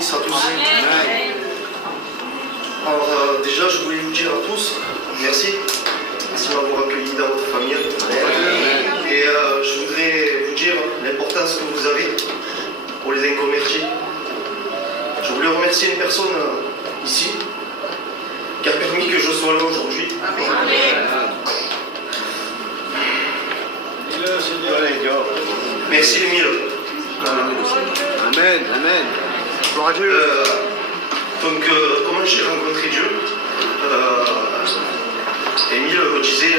bénisse à tous. Alors déjà, je voulais vous dire à tous, merci. Merci de m'avoir accueilli dans votre famille. Et je voudrais vous dire l'importance que vous avez pour les inconvertis. Je voulais remercier une personne ici qui a permis que je sois là aujourd'hui. Merci Émile. Amen, amen. Donc comment j'ai rencontré Dieu, Émile me disait,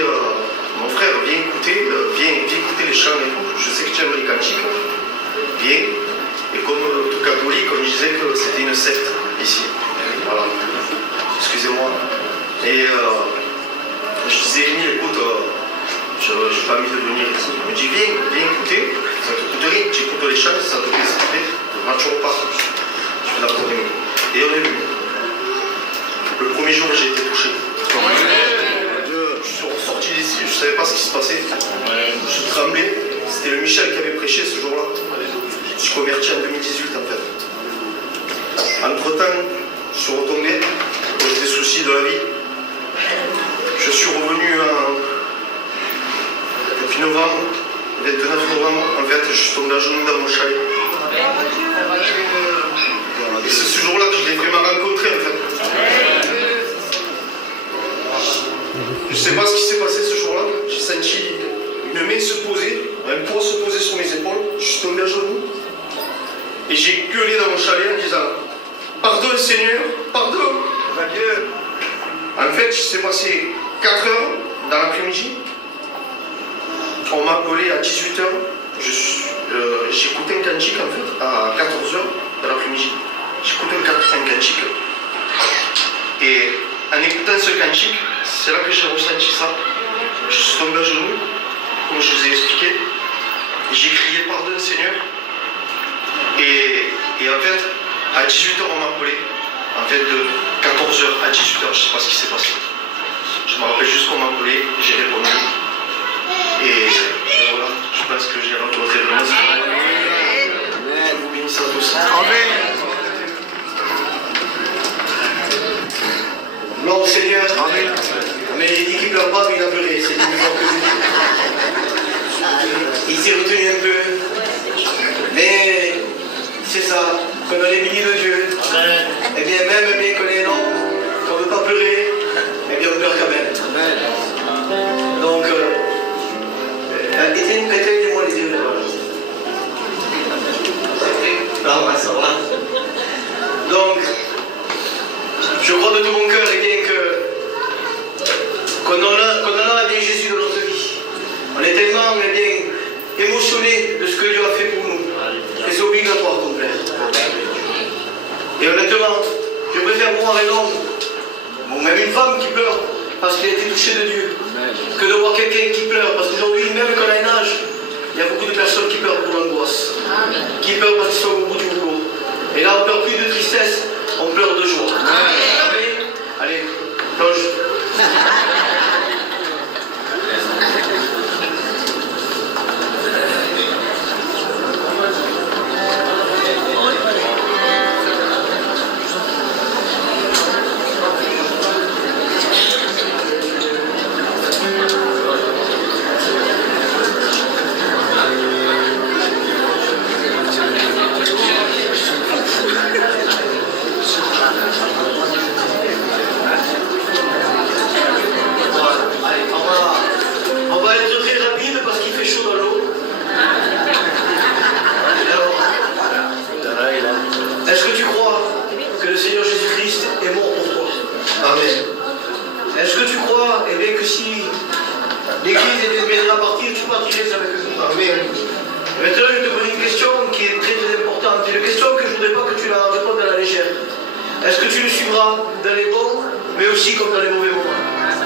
mon frère, viens écouter les chants et tout. Je sais que tu aimes les cantiques. Viens. Et comme tout catholique, on disait que c'était une secte ici. Voilà. Excusez-moi. Et je disais, Émile, écoute, je n'ai pas envie de venir ici. Il me dit, viens écouter, ça te coûte rien. Tu écoutes les chants, ça te fait s'arrêter. Marchons pas. Je fais la première. Et on est venu. Le premier jour, j'ai été touché. Je suis ressorti d'ici, je ne savais pas ce qui se passait. Je tremblais. C'était le Michel qui avait prêché ce jour-là. Je suis converti en 2018 en fait. Entre-temps, je suis retombé à cause des soucis de la vie. Je suis revenu depuis novembre, 29 novembre. En fait, je suis tombé à genoux dans mon chalet. Et c'est ce jour-là que je l'ai vraiment rencontré en fait. Je ne sais pas ce qui s'est passé ce jour-là. J'ai senti une main se poser, un poids se poser sur mes épaules. Je suis tombé à genoux. Et j'ai gueulé dans mon chalet en disant « Pardon Seigneur, pardon !» En fait, il s'est passé 4 heures dans l'après-midi. On m'a appelé à 18h. J'écoutais un cantique en fait à 14h dans l'après-midi. J'écoutais un cantique. Et en écoutant ce cantique, c'est là que j'ai ressenti ça. Je suis tombé à genoux, comme je vous ai expliqué. J'ai crié « Pardon Seigneur !» Et en fait, à 18h, on m'a appelé. En fait, de 14h à 18h, je ne sais pas ce qui s'est passé. Je me rappelle juste qu'on m'a appelé, j'ai répondu. Et voilà, je pense que j'ai rencontré vraiment ce que vous bénisse à tous. Amen. Non, Seigneur. Amen. Mais il dit qu'il ne pleure pas, mais il a pleuré. C'est une fois que il s'est retenu un peu. Mais c'est ça, quand on est béni de Dieu, et bien même bien qu'on est non, qu'on ne veut pas pleurer, et bien on pleure quand même. Donc, éteignez-moi les yeux. Non, ça va. Donc, je crois de tout mon cœur, et bien qu'on a bien Jésus dans notre vie. On est tellement bien émotionné de ce que Dieu a fait pour nous. Et c'est obligatoire qu'on plaire. Et honnêtement, je préfère voir un homme, ou même une femme qui pleure parce qu'il a été touché de Dieu, que de voir quelqu'un qui pleure. Parce qu'aujourd'hui, même quand on a un âge, il y a beaucoup de personnes qui pleurent pour l'angoisse, qui pleurent parce qu'ils sont au bout du rouleau. Et là, on ne pleure plus de tristesse, on pleure de joie. Amen. Allez, plonge.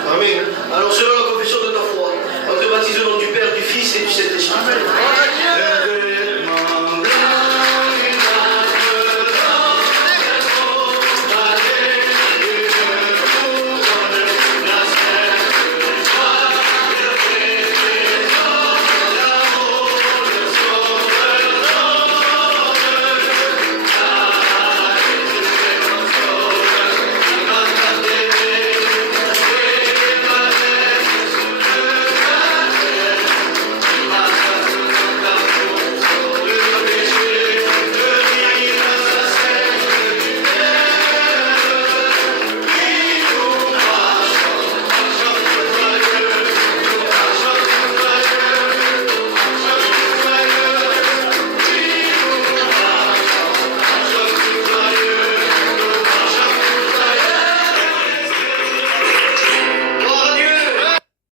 Amen. Alors selon la confession de ta foi, on te baptise au nom du Père, du Fils et du Saint-Esprit.